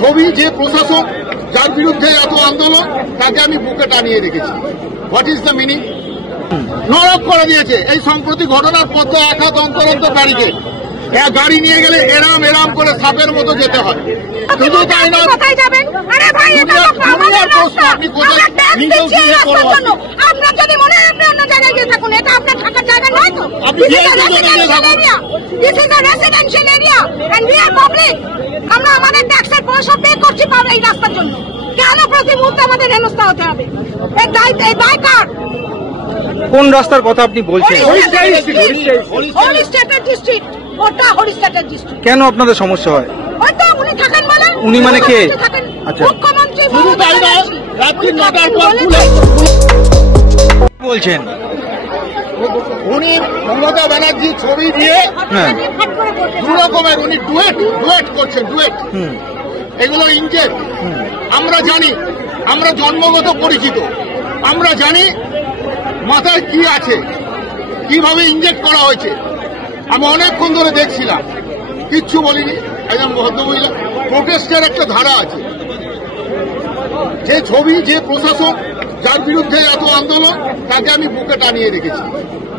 ছবি, যে প্রশাসক যার বিরুদ্ধে এত আন্দোলন তাকে আমি বুকে টানিয়ে রেখেছি। What is the meaning? নরক করে দিয়েছে। এই সম্প্রতি ঘটনার পর তো এক হাত অন্তর অন্তর ব্যারিকেড, গাড়ি নিয়ে গেলে এরাম এরাম করে সাপের মতো যেতে হয়। শুধু তাই নয়, দুনিয়ার প্রশ্ন আপনি কোথায় নিজেও গিয়ে করবেন? আপনার যদি মনে হয় আপনি অন্য জায়গায় গিয়ে থাকুন, এটা আপনার থাকার জায়গা নয় তো। আপনি This is a residential area and we are public. আমরা আমাদের ট্যাক্সের পয়সা পে করছি পাবলিক এই রাস্তার জন্য। কেন প্রতি মুহূর্তে আমাদের হেনস্থা হতে হবে? এই দায় কার? কোন রাস্তার কথা আপনি বলছেন? হরিস্টেটের ডিস্ট্রিক্ট, ওটা হরিস্টেটের ডিস্ট্রিক্ট। কেন আপনাদের সমস্যা হয়? হয়তো উনি থাকেন বলে। উনি মানে কে? আচ্ছা, মুখ্যমন্ত্রী। শুধু তাই নয়, রাত্রি 9টার পর বলছেন উনি মমতা ব্যানার্জির ছবি দিয়ে দু রকমের উনি ডুয়েট করছেন, ডুয়েট। এগুলো ইনজেক্ট। আমরা জানি, আমরা জন্মগত পরিচিত, আমরা জানি মাথায় কি আছে, কিভাবে ইনজেক্ট করা হয়েছে। আমি অনেকক্ষণ ধরে দেখছিলাম, কিচ্ছু বলিনি। একজন ভদ্রমহিলা, প্রোটেস্টের একটা ধারা আছে। যে ছবি, যে প্রশাসক যার বিরুদ্ধে এত আন্দোলন তাকে আমি বুকে টানিয়ে রেখেছি।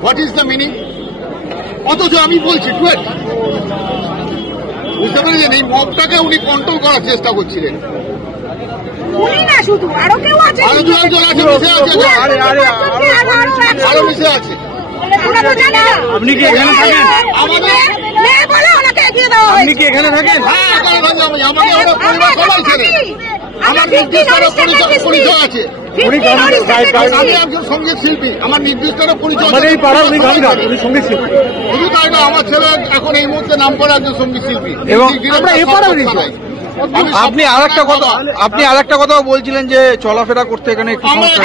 What is the meaning? অথচ আমি বলছি ডুয়েট। বুঝতে পেরেছেন? এই মবটাকে উনি কন্ট্রোল করার চেষ্টা করছিলেন। উনি না শুধু, আরো কেউ আছে, আরো দু একজন আছে, মিশে আছে, আরো মিশে আছে। আপনি কি এখানে থাকেন? আমাদের মেয়ে বলে ওনাকে এগিয়ে দেওয়া হয়েছে। আপনি কি এখানে থাকেন? হ্যাঁ, এখানে থাকি আমি। আমাকে ওরা পরিবার সবাই ছেড়ে। আমার নির্দিষ্ট পরিচয় আছে। আমি একজন সঙ্গীত শিল্পী, আমার নির্দিষ্ট পরিচয়। শুধু তাই না, আমার ছেলে এখন এই মুহূর্তে নাম করে একজন সঙ্গীত শিল্পী। এবং আপনি আরেকটা কথা বলছিলেন যে চলাফেরা করতে এখানে একটু সমস্যা।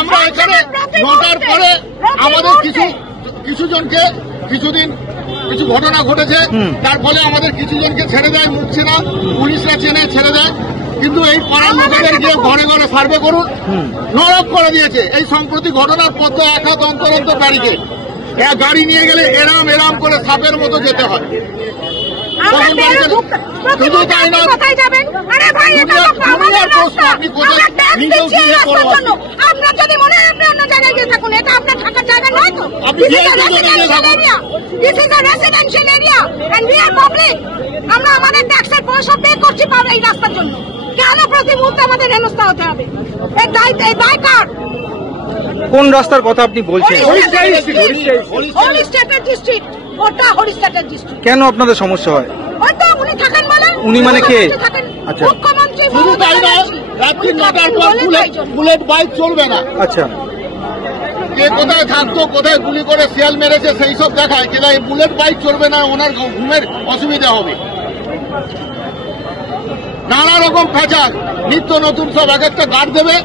আমরা এখানে 9টার পরে আমাদের কিছুজনকে কিছু ঘটনা ঘটেছে, তার ফলে আমাদের কিছুজনকে ছেড়ে দেয়, মুখছে না, পুলিশরা চেনে ছেড়ে দেয়। কিন্তু এই পাড়ার লোকেদের গিয়ে ঘরে ঘরে সার্ভে করুন, নরক করে দিয়েছে। এই সম্প্রতি ঘটনার পর তো এক হাত অন্তর অন্তর ব্যারিকেড, গাড়ি নিয়ে গেলে এরাম এরাম করে সাপের মতো যেতে হয়। শুধু তাই নয়, দুনিয়ার প্রশ্ন আপনি কোথায় নিজেও গিয়ে করবেন? আপনার যদি মনে হয় আপনি অন্য জায়গায় গিয়ে থাকুন, এটা আপনার থাকার জায়গা নয় তো। আপনি This is a residential area and we are public. আমরা আমাদের ট্যাক্সের পয়সা পে করছি পাবলিক এই রাস্তার জন্য। কেন প্রতি মুহূর্তে আমাদের হেনস্থা হতে হবে? এই দায় কার? কোন রাস্তার কথা আপনি বলছেন? হরিস্টেটের ডিস্ট্রিক্ট, ওটা হরিস্টেটের ডিস্ট্রিক্ট। কেন আপনাদের সমস্যা হয়? হয়তো উনি থাকেন বলে। উনি মানে কে? আচ্ছা, মুখ্যমন্ত্রী। শুধু তাই নয়, রাত্রি 9টার পর বুলেট বাইক চলবে না। আচ্ছা, কে কোথায় থাকতো, কোথায় গুলি করে শিয়াল মেরেছে সেই সব দেখায়, কিন্তু এই বুলেট বাইক চলবে না, ওনার ঘুমের অসুবিধা হবে। নানা রকম ফ্যাচার, নিত্য নতুন সব এক একটা গার্ড দেবে,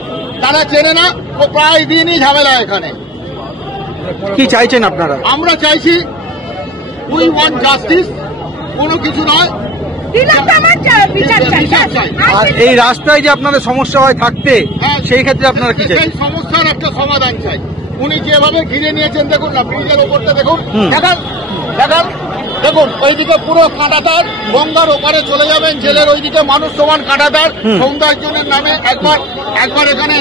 তারা চেনে না। ও প্রায় দিনই ঝামেলা এখানে। কি চাইছেন আপনারা? আমরা চাইছি উই ওয়ান্ট জাস্টিস, কোনো কিছু নয়, বিচার চাই। আর এই রাস্তায় যে আপনাদের সমস্যা হয় থাকতে, সেই ক্ষেত্রে আপনারা কি চাই? সেই সমস্যার একটা সমাধান চাই। উনি যেভাবে ঘিরে নিয়েছেন দেখুন না, ব্রিজের ওপরটা দেখুন, দেখুন ওইদিকে পুরো কাঁটাতার, গঙ্গার ওপারে চলে যাবেন, জেলের ওইদিকে মানুষ সমান কাঁটাতার। সৌন্দর্যের নামে একবার এখানে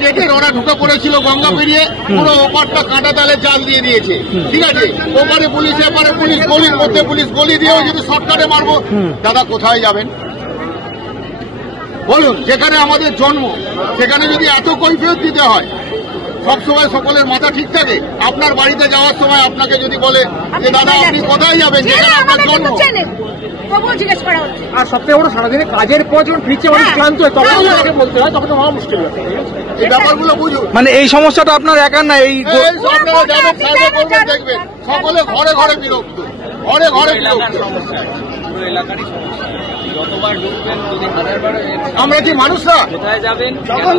টেকের ওরা ঢুকে পড়েছিল গঙ্গা পেরিয়ে, পুরো ওপারটা কাঁটাতালে জাল দিয়ে দিয়েছে। ঠিক আছে, ওপারে পুলিশ, এপারে পুলিশ, গলির মধ্যে পুলিশ, গলি দিয়েও যদি শর্টকাটে মারবো, দাদা কোথায় যাবেন বলুন? যেখানে আমাদের জন্ম, সেখানে যদি এত কৈফিয়ত দিতে হয়, সবসময় সকলের মাথা ঠিক থাকে। আপনার বাড়িতে যাওয়ার সময় আপনাকে যদি বলে যে দাদা আপনি কোথায় যাবেন, যেখানে আপনার জন্ম, আর সবথেকে বড় সারাদিনে কাজের পর যখন ফিরছে অনেক ক্লান্ত হয়, তখন তাকে বলতে হয়, তখন হওয়া মুশকিল হয়। এই ব্যাপারগুলো বুঝুন। মানে এই সমস্যাটা আপনার একার না, এই আপনারা যাবেন, সার্ভে করবেন, দেখবেন সকলে ঘরে ঘরে বিরক্ত, ঘরে ঘরে বিরক্ত। আমরা কি মানুষরা? যখন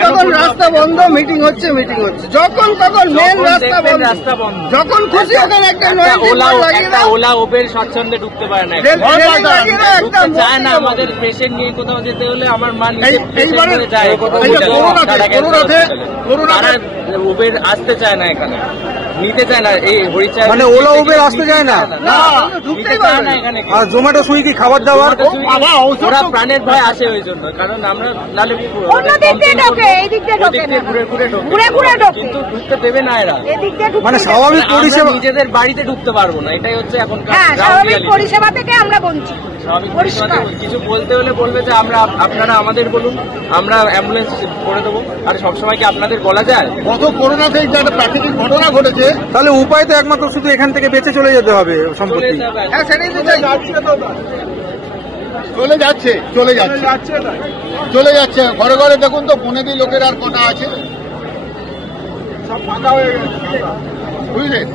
তখন রাস্তা বন্ধ, মিটিং হচ্ছে, যখন তখন মেন রাস্তা বন্ধ, যখন খুশি ওখানে একটা ওলা ওবের স্বাচ্ছন্দ্যে ঢুকতে পারে না, চায় না। আমাদের পেশেন্ট নিয়ে কোথাও যেতে হলে আমার মা যায়, ওবের আসতে চায় না এখানে। নিতে চায় না এই হরিচাঁদ মানে ওলা উবের আসতে চায় না? না, নিতে ঢুকতেই চায় পারবে না না। এখানে কেউ। আর জোম্যাটো সুইগি খাবার দাবার ওরা প্রাণের ভয় আসে ওই জন্য, কারণ আমরা নাহলে অন্য দিক দিয়ে ঢোকে, এই দিক দিয়ে ঢোকে না। ঘুরে ঘুরে ঢোকে, ঘুরে ঘুরে ঢোকে। কিন্তু ঢুকতে দেবে না এরা। এদিক দিয়ে ঢুকতে মানে দেবে। স্বাভাবিক আমরা পরিষেবা নিজেদের বাড়িতে ঢুকতে পারবো না, এটাই হচ্ছে এখন হ্যাঁ, স্বাভাবিক পরিষেবা থেকে আমরা বঞ্চিত। স্বাভাবিক পরিষ্কার। পরিষেবাতে কিছু বলতে হলে বলবে যে আপনারা আমাদের বলুন, আমরা অ্যাম্বুলেন্স করে দেবো। আর সবসময় কি আপনাদের বলা যায়? গত করোনা থেকে যে একটা প্রাকৃতিক ঘটনা ঘটেছে, তাহলে উপায় তো একমাত্র শুধু এখান থেকে বেঁচে চলে যেতে হবে চলে সম্পত্তি। যেতে হবে। হ্যাঁ, সেটাই তো চাই। চলে যাচ্ছে চলে যাচ্ছে ঘরে ঘরে দেখুন তো বনেদি লোকের আর কটা আছে বুঝলেন।